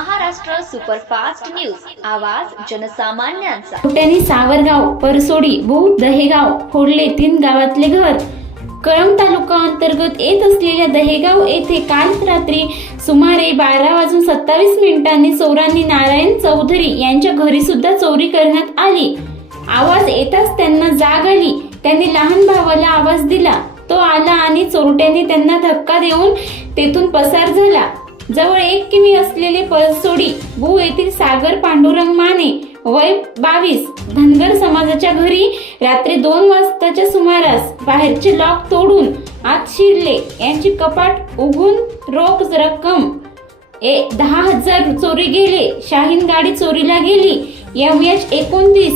Superfast news. आवाज जनसामान्यांचा. त्यांनी सावरगाव परसोडी भू दहेगाव फोडले तीन गावातले घर. कळंब तालुका अंतर्गत येत असलेल्या दहेगाव येथे काल रात्री सुमारे बारा वाजून सत्तावीस मिनिटांनी चोरांनी नारायण चौधरी यांच्या घरी सुद्धा चोरी करण्यात आली. आवाज येताच त्यांना जाग आली. त्यांनी लहान भावाला आवाज दिला. तो आला आणि चोरट्यांनी त्यांना धक्का देऊन तेथून पसार झाला. जवळ एक किमी असलेले पळसोडी भू येथील सागर पांडुरंग माने वय बावीस धनगर समाजाच्या घरी रात्री दोन वाजताच्या सुमारास बाहेरचे लॉक तोडून आत शिरले. यांची कपाट उघून रोख रक्कम ए दहा हजार चोरी गेले. शाहीन गाडी चोरीला गेली. एम एच एकोणतीस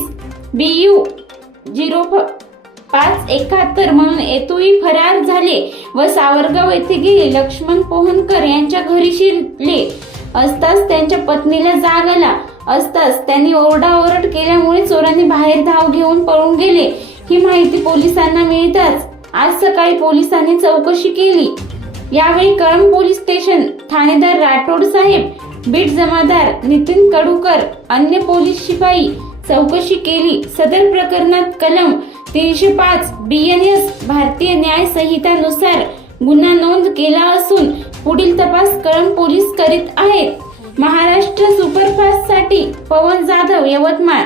बी यू झिरो पाच एकाहत्तर म्हणून येतोही फरार झाले व सावरगाव येथे गेले. लक्ष्मण पोहनकर यांच्या घरी शिरले. असताच त्यांच्या पत्नीला जाग आला. असताच त्यांनी ओरडाओरड केल्यामुळे चोरांनी बाहेर धाव घेऊन पळून गेले. ही माहिती पोलिसांना मिळताच आज सकाळी पोलिसांनी चौकशी केली. यावेळी कळंब पोलीस स्टेशन ठाणेदार राठोड साहेब बीट जमादार नितीन कडूकर अन्य पोलीस शिपाई चौकशी केली. सदर प्रकरणात कलम तीनशे पाच बी एन एस भारतीय न्याय संहितानुसार गुन्हा नोंद केला असून पुढील तपास कळम पोलीस करीत आहेत. महाराष्ट्र सुपरफास्टसाठी पवन जाधव यवतमाळ